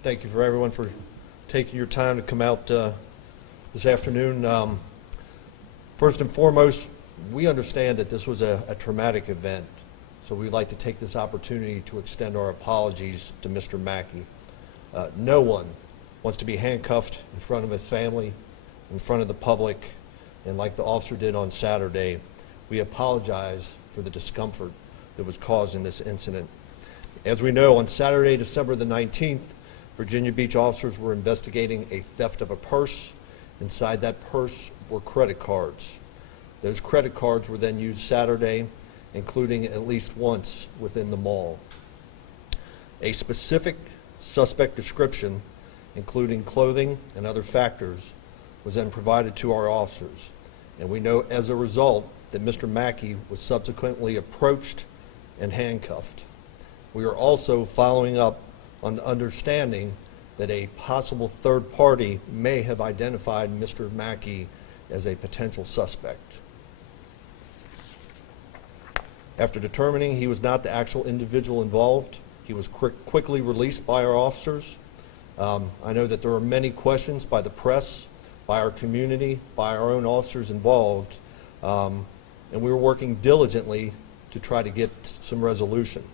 Thank you for everyone for taking your time to come out this afternoon. First and foremost, we understand that this was a traumatic event, so we'd like to take this opportunity to extend our apologies to Mr. Mackey. No one wants to be handcuffed in front of his family, in front of the public, and like the officer did on Saturday, we apologize for the discomfort that was caused in this incident. As we know, on Saturday, December the 19th, Virginia Beach officers were investigating a theft of a purse. Inside that purse were credit cards. Those credit cards were then used Saturday, including at least once within the mall. A specific suspect description, including clothing and other factors, was then provided to our officers. And we know as a result that Mr. Mackey was subsequently approached and handcuffed. We are also following up on the understanding that a possible third party may have identified Mr. Mackey as a potential suspect. After determining he was not the actual individual involved, he was quickly released by our officers. I know that there are many questions by the press, by our community, by our own officers involved, and we were working diligently to try to get some resolution.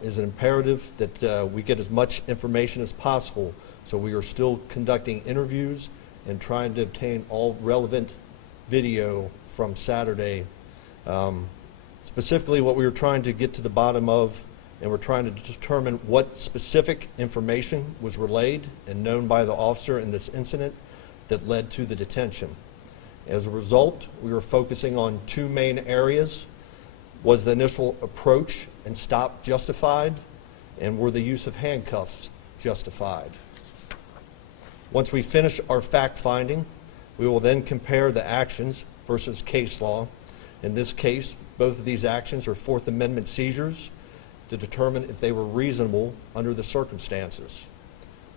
Is an imperative that we get as much information as possible, so we are still conducting interviews and trying to obtain all relevant video from Saturday. Specifically, what we were trying to get to the bottom of, and we're trying to determine what specific information was relayed and known by the officer in this incident that led to the detention. As a result, we were focusing on two main areas. Was the initial approach and stop justified, and were the use of handcuffs justified? Once we finish our fact finding, we will then compare the actions versus case law. In this case, both of these actions are Fourth Amendment seizures to determine if they were reasonable under the circumstances.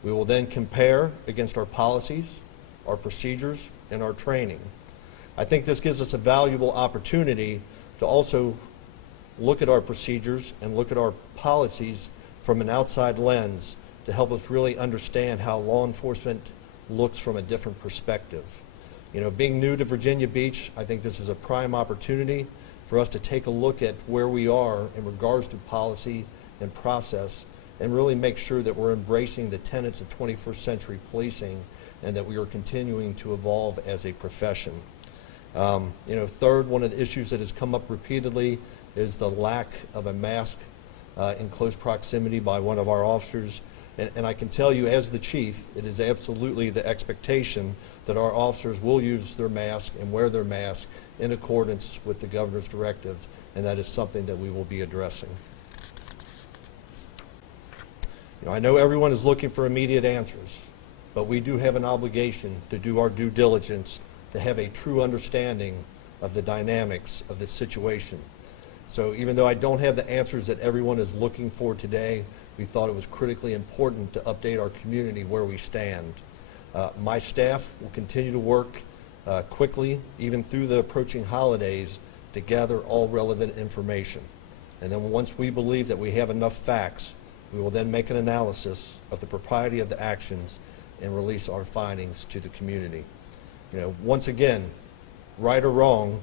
We will then compare against our policies, our procedures, and our training. I think this gives us a valuable opportunity to also look at our procedures and look at our policies from an outside lens to help us really understand how law enforcement looks from a different perspective. You know, being new to Virginia Beach, I think this is a prime opportunity for us to take a look at where we are in regards to policy and process and really make sure that we're embracing the tenets of 21st century policing and that we are continuing to evolve as a profession. Third, one of the issues that has come up repeatedly is the lack of a mask in close proximity by one of our officers. And I can tell you as the chief, it is absolutely the expectation that our officers will use their mask and wear their mask in accordance with the governor's directives, and that is something that we will be addressing. I know everyone is looking for immediate answers, but we do have an obligation to do our due diligence to have a true understanding of the dynamics of this situation. So even though I don't have the answers that everyone is looking for today, we thought it was critically important to update our community where we stand. My staff will continue to work quickly, even through the approaching holidays, to gather all relevant information. And then once we believe that we have enough facts, we will then make an analysis of the propriety of the actions and release our findings to the community. Once again, right or wrong,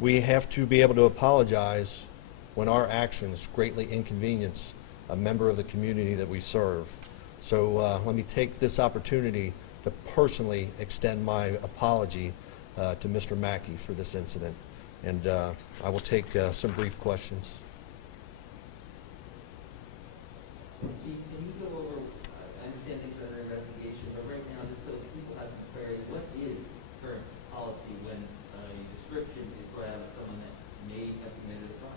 we have to be able to apologize when our actions greatly inconvenience a member of the community that we serve. So let me take this opportunity to personally extend my apology to Mr. Mackey for this incident. And I will take some brief questions. Chief, can you go over, I understand things are under investigation, but right now, just so people have some clarity, what is current policy when a description is brought out of someone that may have committed a crime?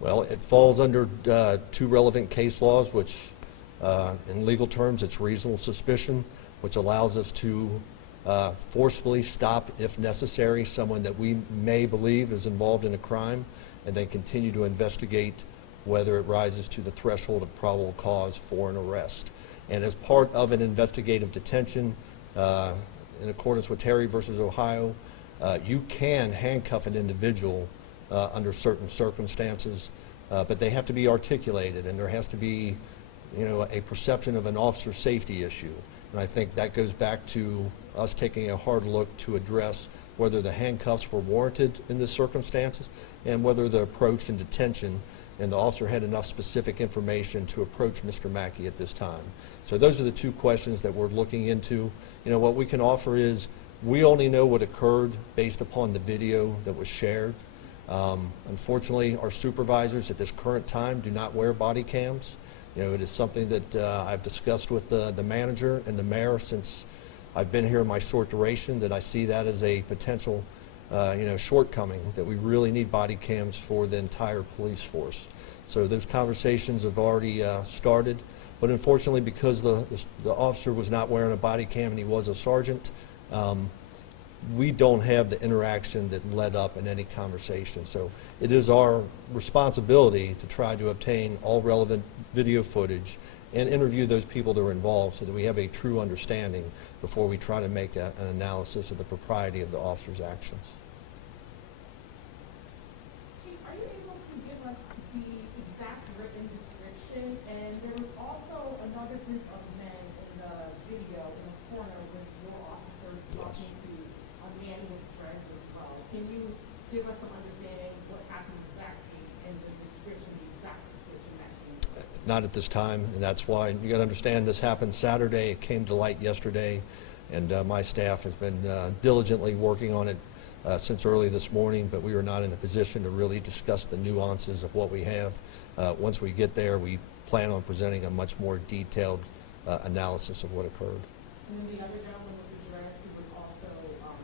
Well, it falls under two relevant case laws, which in legal terms, it's reasonable suspicion, which allows us to forcefully stop, if necessary, someone that we may believe is involved in a crime, and then continue to investigate whether it rises to the threshold of probable cause for an arrest. And as part of an investigative detention, in accordance with Terry versus Ohio, you can handcuff an individual under certain circumstances, but they have to be articulated, and there has to be a perception of an officer safety issue. And I think that goes back to us taking a hard look to address whether the handcuffs were warranted in this circumstances and whether the approach and detention and the officer had enough specific information to approach Mr. Mackey at this time. So those are the two questions that we're looking into. What we can offer is we only know what occurred based upon the video that was shared. Unfortunately, our supervisors at this current time do not wear body cams. It is something that I've discussed with the manager and the mayor since I've been here in my short duration, that I see that as a potential shortcoming, that we really need body cams for the entire police force. So those conversations have already started, but unfortunately, because the officer was not wearing a body cam and he was a sergeant, we don't have the interaction that led up in any conversation. So it is our responsibility to try to obtain all relevant video footage and interview those people that were involved so that we have a true understanding before we try to make an analysis of the propriety of the officer's actions. Chief, are you able to give us the exact written description? And there was also another group of men in the video in the corner with your officers talking to a man with dreads as well. Can you give us some understanding what happened with that case and the description, the exact description that came? Not at this time, and that's why you got to understand this happened Saturday. It came to light yesterday, and my staff has been diligently working on it since early this morning, but we are not in a position to really discuss the nuances of what we have. Once we get there, we plan on presenting a much more detailed analysis of what occurred. And then the other gentleman with the dreads who was also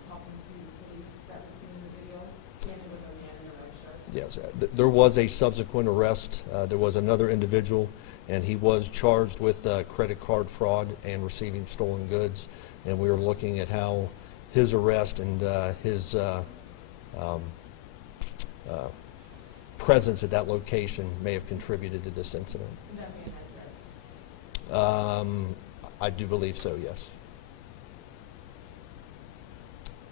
talking to the police that was seen in the video, standing with a man in a red shirt? Yes, there was a subsequent arrest. There was another individual, and he was charged with credit card fraud and receiving stolen goods. And we are looking at how his arrest and his presence at that location may have contributed to this incident. And that man had dreads? I do believe so, yes.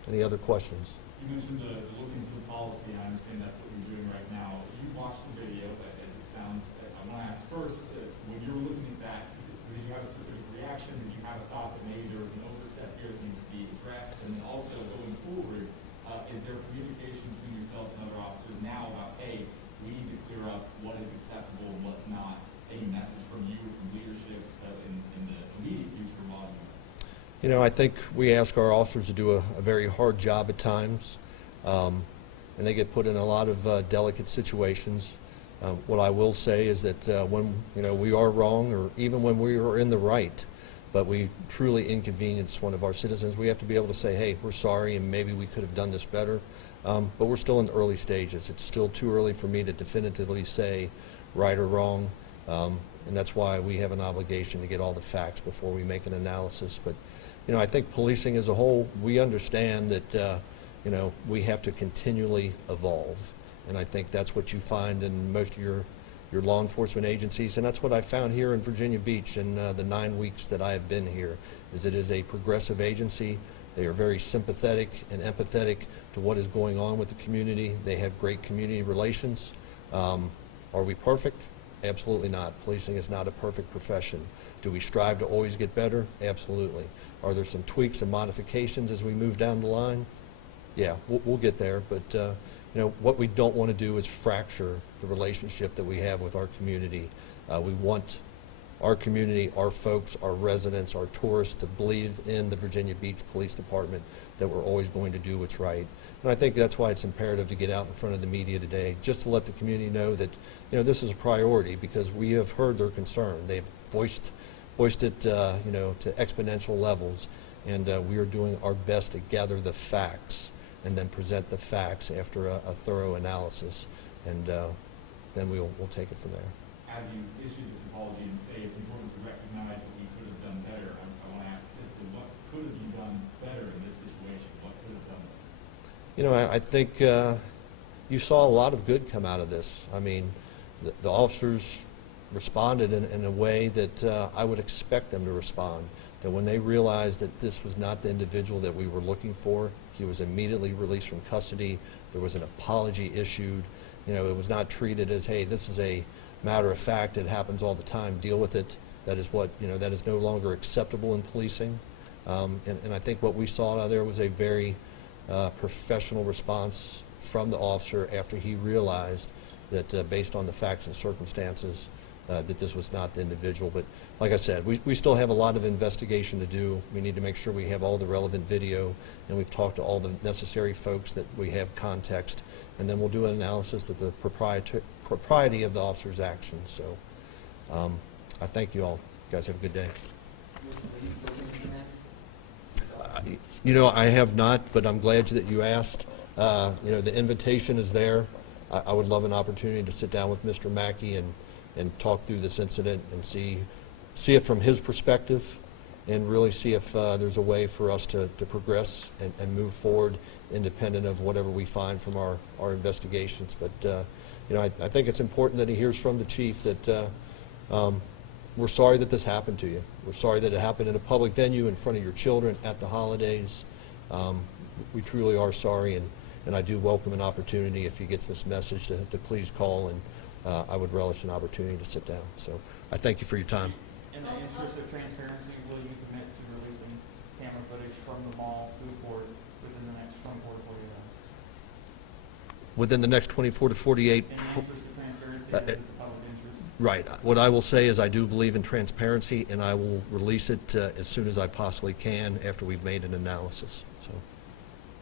Any other questions? You mentioned the look into the policy. I understand that's what you're doing right now. You watched the video, as it sounds. I want to ask first, when you were looking at that, did you have a specific reaction? Did you have a thought that maybe there was an overstep here that needs to be addressed? And then also going forward, is there communication between yourselves and other officers now about, hey, we need to clear up what is acceptable and what's not? Any message from you, from leadership in the immediate future while you I think we ask our officers to do a very hard job at times, and they get put in a lot of delicate situations. What I will say is that when we are wrong, or even when we are in the right, but we truly inconvenience one of our citizens, we have to be able to say, hey, we're sorry, and maybe we could have done this better. But we're still in the early stages. It's still too early for me to definitively say right or wrong, and that's why we have an obligation to get all the facts before we make an analysis. But I think policing as a whole, we understand that we have to continually evolve, and I think that's what you find in most of your law enforcement agencies, and that's what I found here in Virginia Beach in the 9 weeks that I have been here. Is it is a progressive agency. They are very sympathetic and empathetic to what is going on with the community. They have great community relations. Are we perfect? Absolutely not. Policing is not a perfect profession. Do we strive to always get better? Absolutely. Are there some tweaks and modifications as we move down the line? Yeah, we'll get there, but what we don't want to do is fracture the relationship that we have with our community. We want our community, our folks, our residents, our tourists to believe in the Virginia Beach Police Department, that we're always going to do what's right. And I think that's why it's imperative to get out in front of the media today, just to let the community know that this is a priority, because we have heard their concern. They've voiced it to exponential levels, and we are doing our best to gather the facts and then present the facts after a thorough analysis, and then we'll take it from there. As you issue this apology and say it's important to recognize that we could have done better, I want to ask specifically, what could have you done better in this situation? What could have done better? I think you saw a lot of good come out of this. I mean, the officers responded in a way that I would expect them to respond. That when they realized that this was not the individual that we were looking for, he was immediately released from custody. There was an apology issued. It was not treated as, hey, this is a matter of fact, it happens all the time, deal with it. That is what, that is no longer acceptable in policing. And I think what we saw out there was a very professional response from the officer after he realized that based on the facts and circumstances, that this was not the individual. But like I said, we still have a lot of investigation to do. We need to make sure we have all the relevant video, and we've talked to all the necessary folks that we have context, and then we'll do an analysis of the propriety of the officer's actions. So I thank you all. You guys have a good day. I have not, but I'm glad that you asked. The invitation is there. I would love an opportunity to sit down with Mr. Mackey and talk through this incident and see it from his perspective, and really see if there's a way for us to progress and move forward independent of whatever we find from our investigations. But I think it's important that he hears from the chief that we're sorry that this happened to you. We're sorry that it happened in a public venue in front of your children at the holidays. We truly are sorry, and I do welcome an opportunity if he gets this message to please call, and I would relish an opportunity to sit down. So I thank you for your time. In the interest of transparency, will you commit to releasing camera footage from the mall to the court within the next 24 to 48 hours? Within the next 24 to 48. In the interest of transparency, as it's a public interest? Right. What I will say is I do believe in transparency, and I will release it as soon as I possibly can after we've made an analysis. So,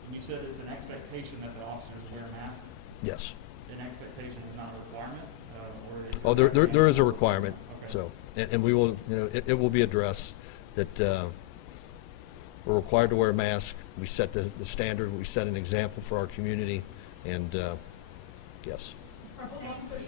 And you said it's an expectation that the officers wear masks. yes. An expectation is not a requirement, or is it? Oh, there is a requirement. Okay. So, and we will, it will be addressed that we're required to wear a mask. We set the standard. We set an example for our community, and yes. Are both officers